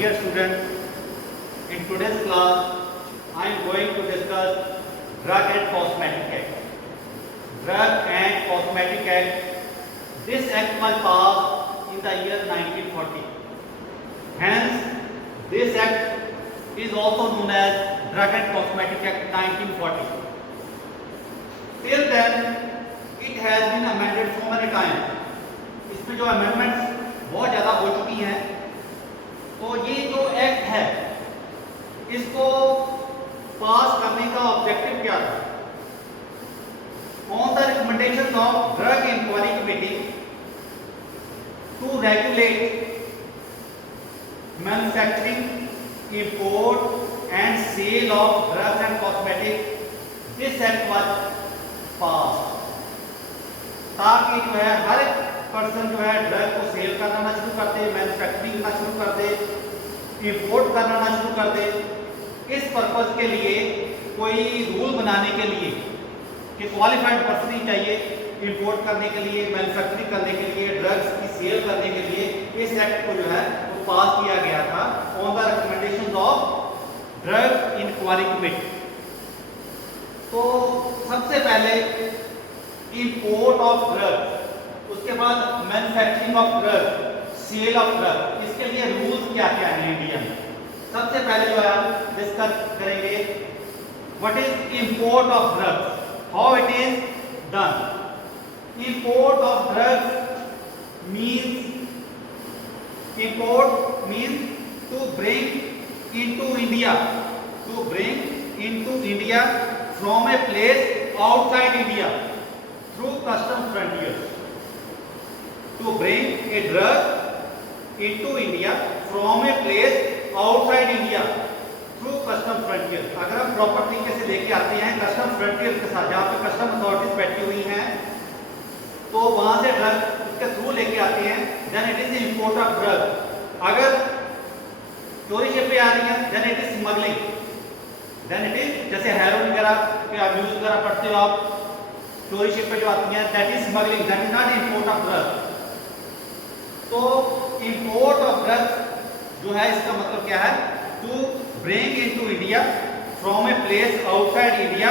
Dear students, in today's class, I am going to discuss Drug and Cosmetic Act. Drug and Cosmetic Act. This act was passed in the year 1940. Hence, this act is also known as Drug and Cosmetic Act 1940. Till then, it has been amended so many times. इसमें जो amendments बहुत ज़्यादा हो चुकी हैं, तो ये जो एक्ट है इसको पास करने का ऑब्जेक्टिव क्या था? On the recommendation of drug inquiry committee to regulate manufacturing, import and sale of drugs and cosmetic, this act was pass, ताकि जो है हर पर्सन जो है ड्रग को सेल करना शुरू कर दे, मैन्युफैक्चरिंग करना शुरू कर दे, इंपोर्ट करना शुरू कर दे। इस पर्पज के लिए कोई रूल बनाने के लिए कि क्वालिफाइड पर्सन ही चाहिए इंपोर्ट करने के लिए, मैन्युफैक्चरिंग करने के लिए, ड्रग्स की सेल करने के लिए, इस एक्ट को जो है वो पास किया गया था on the recommendation of drug inquiry committee. तो सबसे पहले इंपोर्ट ऑफ ड्रग, उसके बाद manufacturing of drug, sale of drug, इसके लिए रूल्स क्या क्या हैं इंडिया में। सबसे पहले जो है हम डिस्कस करेंगे what is import of drugs, how it is done. Import of drugs means to bring into India from a place outside India through custom frontiers. To bring a drug into India from a place outside India through custom frontier। अगर हम proper तरीके से लेके आते हैं custom frontier के साथ, जहाँ पे कस्टम अथॉरिटीज बैठी हुई हैं, तो वहां से ड्रग उसके थ्रू लेके आते हैं, then it is import of drug. अगर चोरी छिपे आ रही है then it is smuggling, then it is जैसे हेरोइन वगैरह के आप न्यूज वगैरह पढ़ते हो आप, चोरी छिपे जो आती हैं, that is smuggling, that is not import of drug. तो इंपोर्ट ऑफ ड्रग्स जो है इसका मतलब क्या है? To bring into India from a place outside India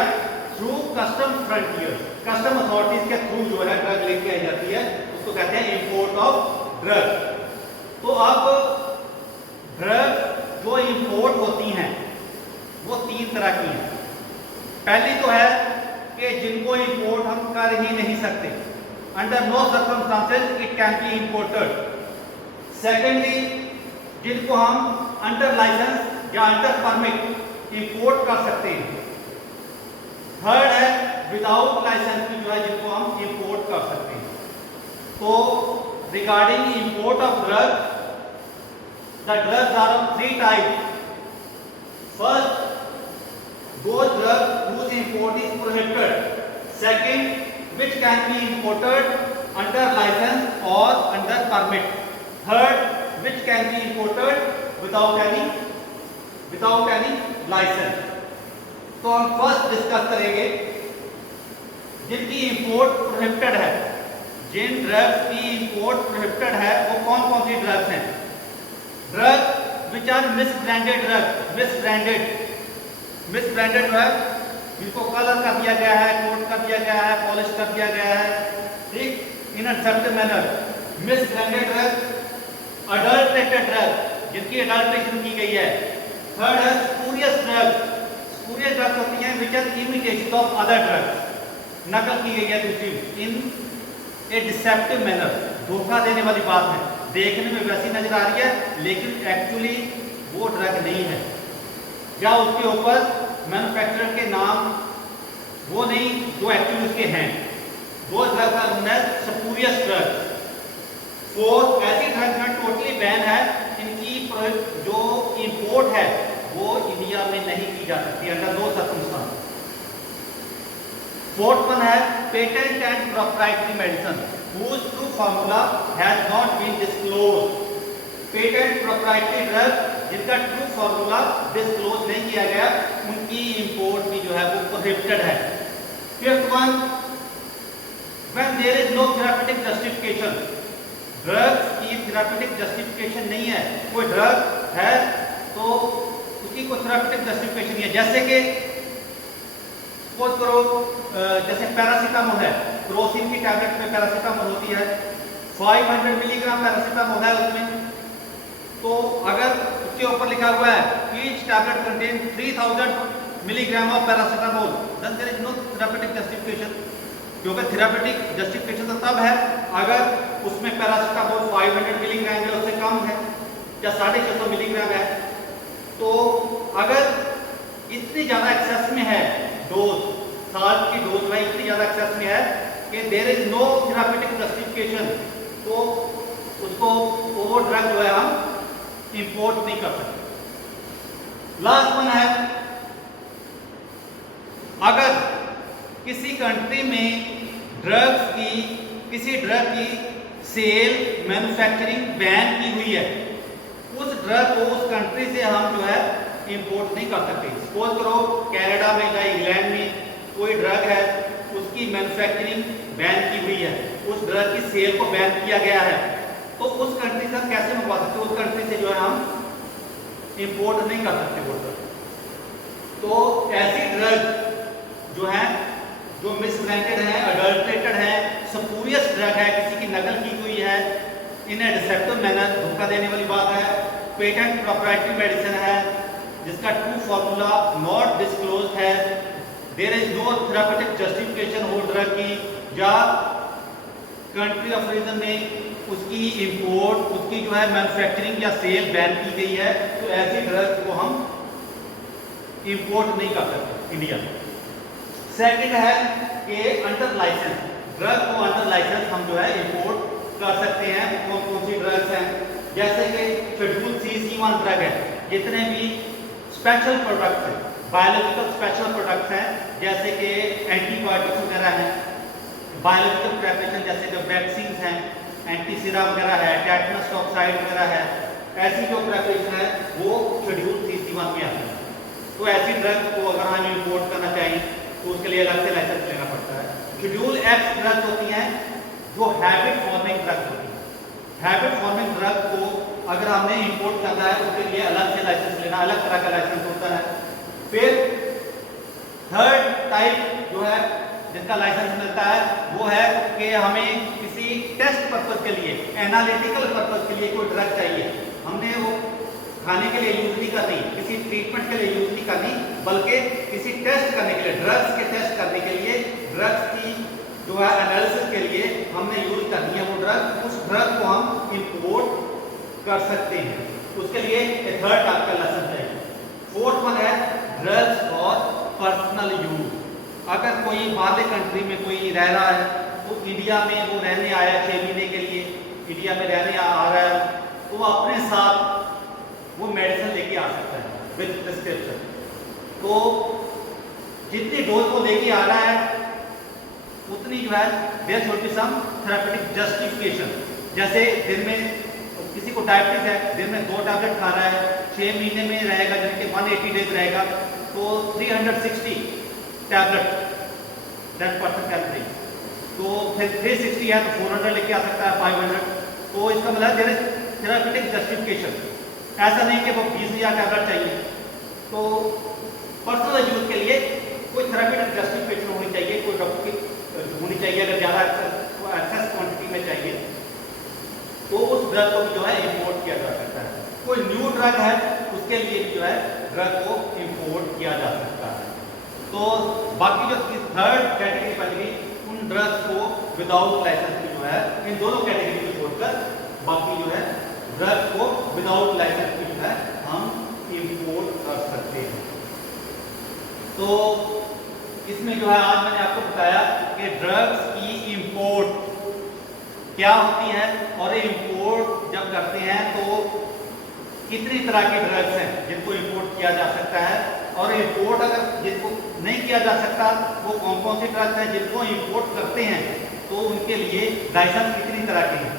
through custom frontier, custom authorities के थ्रू जो है ड्रग लेके आई जाती है, उसको कहते हैं इंपोर्ट ऑफ ड्रग। तो अब ड्रग जो इंपोर्ट होती हैं वो तीन तरह की हैं। पहली तो है कि जिनको इंपोर्ट हम कर ही नहीं सकते, under no circumstances it can be imported. Secondly, जिनको हम अंडर लाइसेंस या अंडर परमिट इंपोर्ट कर सकते हैं। थर्ड है विदाउट लाइसेंस भी जो है जिनको हम इंपोर्ट कर सकते हैं। तो regarding import of drug, the drugs are of three type. First, those drugs whose import is prohibited. Second, which can be imported under license or under permit. Third, which can be imported without any license. तो हम first discuss करेंगे जिनकी import prohibited है, जिन drugs की import prohibited है वो कौन कौन सी ड्रग्स हैं? Drug which are misbranded drug, misbranded जो है जिनको कलर कर दिया गया है, कोट कर दिया गया है, पॉलिश कर दिया गया है, ठीक, in uncertain manner, misbranded drug. Adulterated drug जिनकी अडल्ट्रेशन की गई है। थर्ड है स्पूरियस ड्रग्स होती हैं which are imitation of other drugs, नकल की गई है दूसरी इन ए डिसेप्टिव मैनर, धोखा देने वाली बात है, देखने में वैसी नजर आ रही है लेकिन एक्चुअली वो ड्रग नहीं है, या उसके ऊपर मैन्युफैक्चरर के नाम वो नहीं जो एक्चुअली उसके हैं, वो ड्रग का नाम है स्पूरियस ड्रग। फोर्थ, ऐसी ड्रग में टोटली बैन है, इनकी जो इंपोर्ट है वो इंडिया में नहीं की जा सकती under no circumstance. Fourth one है patent and proprietary medicine whose true formula has not been disclosed। Patent proprietary drug जिनका ट्रू फॉर्मूला डिस्क्लोज नहीं किया गया, उनकी इंपोर्ट भी जो है वो प्रोहिबिटेड है। Fifth one, when there is no therapeutic justification, drugs की थेराप्यूटिक जस्टिफिकेशन नहीं है, कोई ड्रग है तो उसकी कोई थेरेपेटिक जस्टिफिकेशन नहीं है। जैसे कि सपोज करो जैसे पैरासीटामोल है, क्रोसिन की टैबलेट में पैरासीटामोल होती है, 500 मिलीग्राम पैरासीटामोल है उसमें, तो अगर उसके ऊपर लिखा हुआ है each tablet contain 3000 milligram of paracetamol, then there is no therapeutic justification. क्योंकि थेरेपेटिक जस्टिफिकेशन तो तब है अगर उसमें पैरासीटामोल 500 मिलीग्राम या उससे कम है या 650 मिलीग्राम है। तो अगर इतनी ज़्यादा एक्सेस में है डोज, साल की डोज में इतनी ज़्यादा एक्सेस में है कि there is no therapeutic justification, तो उसको वो ड्रग जो है हम इंपोर्ट नहीं कर सकते। लास्ट वन है, अगर किसी कंट्री में किसी ड्रग की सेल मैन्युफैक्चरिंग बैन की हुई है, उस ड्रग को उस कंट्री से हम जो है इंपोर्ट नहीं कर सकते। सपोज करो कनाडा में या इंग्लैंड में कोई ड्रग है, उसकी मैन्युफैक्चरिंग बैन की हुई है, उस ड्रग की सेल को बैन किया गया है, तो उस कंट्री से हम कैसे मंगवा सकते? उस कंट्री से जो है हम इंपोर्ट नहीं कर सकते वो ड्रग। तो ऐसी ड्रग जो है जो मिसब्रांडेड है, अडल्ट्रेटेड है, स्पूरियस ड्रग है, किसी की नकल की हुई है, इन ए डिसेप्टिव मैनर, धोखा देने वाली बात है, पेटेंट प्रोप्राइटरी मेडिसिन है जिसका ट्रू फॉर्मूला नॉट डिस्क्लोज्ड है, there is no therapeutic justification हो ड्रग की, या कंट्री ऑफ रीजन में उसकी इंपोर्ट, उसकी जो है मैन्युफैक्चरिंग या सेल बैन की गई है, तो ऐसी ड्रग को हम इंपोर्ट नहीं कर सकते इंडिया में। सेकंड है कि अंडर लाइसेंस, ड्रग को अंडर लाइसेंस हम जो है इंपोर्ट कर सकते हैं। कौन कौन सी ड्रग्स हैं? जैसे कि शेड्यूल C1 ड्रग है, जितने भी स्पेशल प्रोडक्ट्स हैं, बायोलॉजिकल स्पेशल प्रोडक्ट्स हैं, जैसे कि एंटीबायोटिक्स वगैरह हैं, बायोलॉजिकल प्रेपरेशन जैसे कि वैक्सीन हैं, एंटीसीरा वगैरह है, टेटनस टॉक्साइड वगैरह है, ऐसी जो प्रेपरेशन है वो शेड्यूल C1 में आती है। तो ऐसी ड्रग को अगर हम इंपोर्ट करना चाहिए तो उसके लिए अलग से लाइसेंस लेना पड़ता है। शेड्यूल X ड्रग्स होती हैं जो हैबिट फॉर्मिंग ड्रग्स होती हैं। हैबिट फॉर्मिंग ड्रग को अगर हमने इंपोर्ट करना है उसके लिए अलग से लाइसेंस लेना, अलग तरह का लाइसेंस होता है। फिर थर्ड टाइप जो है जिसका लाइसेंस मिलता है वो है कि हमें किसी टेस्ट पर्पज के लिए, एनालिटिकल पर्पज के लिए कोई ड्रग चाहिए, हमने वो खाने के लिए यूज नहीं करनी, किसी ट्रीटमेंट के लिए यूज नहीं करनी, बल्कि किसी टेस्ट करने के लिए, ड्रग्स के टेस्ट करने के लिए, ड्रग्स की जो है एनालिसिस के लिए हमने यूज करनी है वो ड्रग, उस ड्रग को हम इंपोर्ट कर सकते हैं। उसके लिए थर्ड टाइप का लाइसेंस चाहिए। फोर्थ वन है ड्रग्स फॉर पर्सनल यूज। अगर कोई बाहर कंट्री में कोई रह रहा है तो इंडिया में वो रहने आया 6 महीने के लिए, इंडिया में रहने आ रहा है, तो वो अपने साथ वो मेडिसिन लेके आ सकता है विद प्रिस्क्रिप्शन। तो जितनी डोज को लेके आ रहा है उतनी जो है there should be some therapeutic justification. जैसे दिन में किसी को डायबिटीज है, दिन में 2 टैबलेट खा रहा है, 6 महीने में रहेगा, जबकि 180 डेज रहेगा, तो 360 tablet that person can take. तो फिर 360 है तो 400 लेके आ सकता है, 500। तो इसका मतलब देयर इज थेरेपेटिक जस्टिफिकेशन। ऐसा नहीं कि वो 20,000 टैबलेट चाहिए। तो पर्सनल यूज के लिए कोई थेरेपेटिक जस्टिफिकेशन होनी चाहिए, कोई डॉक्टर की होनी चाहिए। अगर ज़्यादा एक्सेस क्वांटिटी में चाहिए तो उस ड्रग को भी जो है इंपोर्ट किया जा सकता है। कोई न्यू ड्रग है उसके लिए भी जो है ड्रग को इंपोर्ट किया जा सकता है। तो बाकी जो थर्ड कैटेगरी बन गई उन ड्रग्स को विदाउट लाइसेंस जो है, इन दोनों कैटेगरी को छोड़कर बाकी जो है ड्रग को विदाउट लाइसेंस की जो है हम इंपोर्ट कर सकते हैं। तो इसमें जो है आज मैंने आपको बताया कि ड्रग्स की इंपोर्ट क्या होती है और ये इंपोर्ट जब करते हैं तो कितनी तरह के ड्रग्स हैं जिनको इंपोर्ट किया जा सकता है, और इंपोर्ट अगर जिनको नहीं किया जा सकता वो कौन कौन से ड्रग्स हैं जिनको इंपोर्ट करते हैं तो उनके लिए लाइसेंस कितनी तरह के हैं,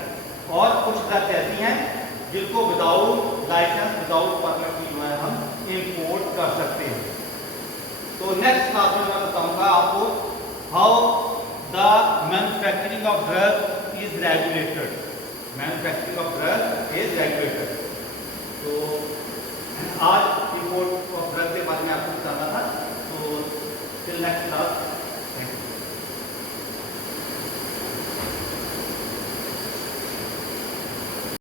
और कुछ ड्रग्स ऐसी हैं जिनको विदाउट लाइसेंस, विदाउट परमिट जो है हम इंपोर्ट कर सकते हैं। तो नेक्स्ट क्लास में मैं बताऊंगा आपको how the manufacturing of drug is regulated. Manufacturing of drug is regulated. तो आज